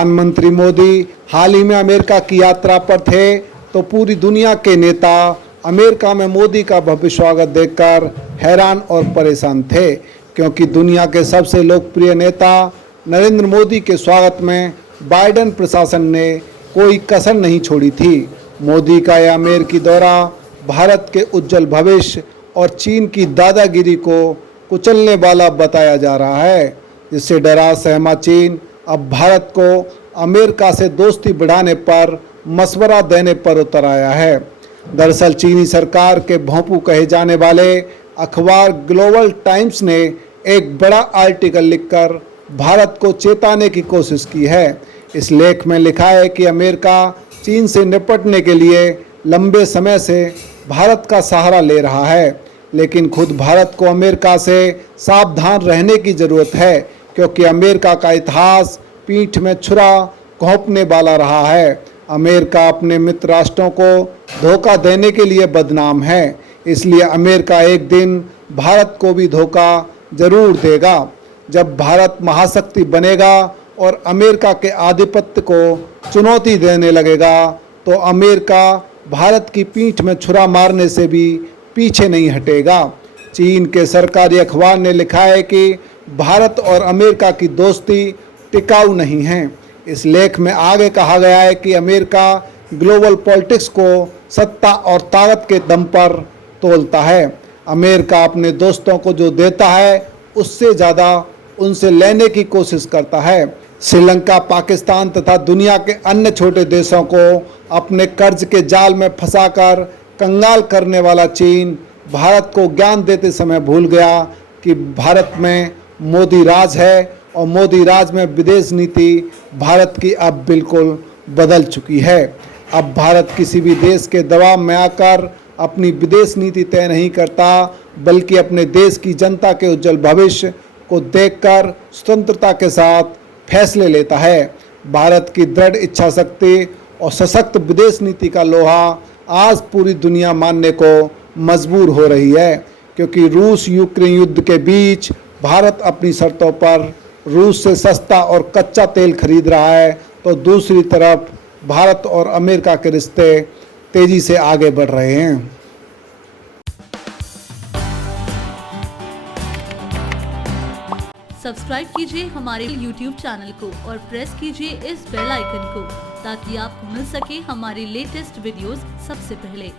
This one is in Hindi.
प्रधानमंत्री मोदी हाल ही में अमेरिका की यात्रा पर थे, तो पूरी दुनिया के नेता अमेरिका में मोदी का भव्य स्वागत देखकर हैरान और परेशान थे, क्योंकि दुनिया के सबसे लोकप्रिय नेता नरेंद्र मोदी के स्वागत में बाइडेन प्रशासन ने कोई कसर नहीं छोड़ी थी। मोदी का यह अमेरिकी दौरा भारत के उज्जवल भविष्य और चीन की दादागिरी को कुचलने वाला बताया जा रहा है, जिससे डरा सहमा चीन अब भारत को अमेरिका से दोस्ती बढ़ाने पर मशवरा देने पर उतर आया है। दरअसल चीनी सरकार के भोंपू कहे जाने वाले अखबार ग्लोबल टाइम्स ने एक बड़ा आर्टिकल लिखकर भारत को चेताने की कोशिश की है। इस लेख में लिखा है कि अमेरिका चीन से निपटने के लिए लंबे समय से भारत का सहारा ले रहा है, लेकिन खुद भारत को अमेरिका से सावधान रहने की ज़रूरत है, क्योंकि अमेरिका का इतिहास पीठ में छुरा घोंपने वाला रहा है। अमेरिका अपने मित्र राष्ट्रों को धोखा देने के लिए बदनाम है, इसलिए अमेरिका एक दिन भारत को भी धोखा जरूर देगा। जब भारत महाशक्ति बनेगा और अमेरिका के आधिपत्य को चुनौती देने लगेगा, तो अमेरिका भारत की पीठ में छुरा मारने से भी पीछे नहीं हटेगा। चीन के सरकारी अखबार ने लिखा है कि भारत और अमेरिका की दोस्ती टिकाऊ नहीं है। इस लेख में आगे कहा गया है कि अमेरिका ग्लोबल पॉलिटिक्स को सत्ता और ताकत के दम पर तोलता है। अमेरिका अपने दोस्तों को जो देता है उससे ज़्यादा उनसे लेने की कोशिश करता है। श्रीलंका, पाकिस्तान तथा दुनिया के अन्य छोटे देशों को अपने कर्ज के जाल में फंसाकर कंगाल करने वाला चीन भारत को ज्ञान देते समय भूल गया कि भारत में मोदी राज है, और मोदी राज में विदेश नीति भारत की अब बिल्कुल बदल चुकी है। अब भारत किसी भी देश के दबाव में आकर अपनी विदेश नीति तय नहीं करता, बल्कि अपने देश की जनता के उज्जवल भविष्य को देखकर स्वतंत्रता के साथ फैसले लेता है। भारत की दृढ़ इच्छा शक्ति और सशक्त विदेश नीति का लोहा आज पूरी दुनिया मानने को मजबूर हो रही है, क्योंकि रूस यूक्रेन युद्ध के बीच भारत अपनी शर्तों पर रूस से सस्ता और कच्चा तेल खरीद रहा है, तो दूसरी तरफ भारत और अमेरिका के रिश्ते तेजी से आगे बढ़ रहे हैं। सब्सक्राइब कीजिए हमारे YouTube चैनल को और प्रेस कीजिए इस बेल आइकन को, ताकि आपको मिल सके हमारी लेटेस्ट वीडियोस सबसे पहले।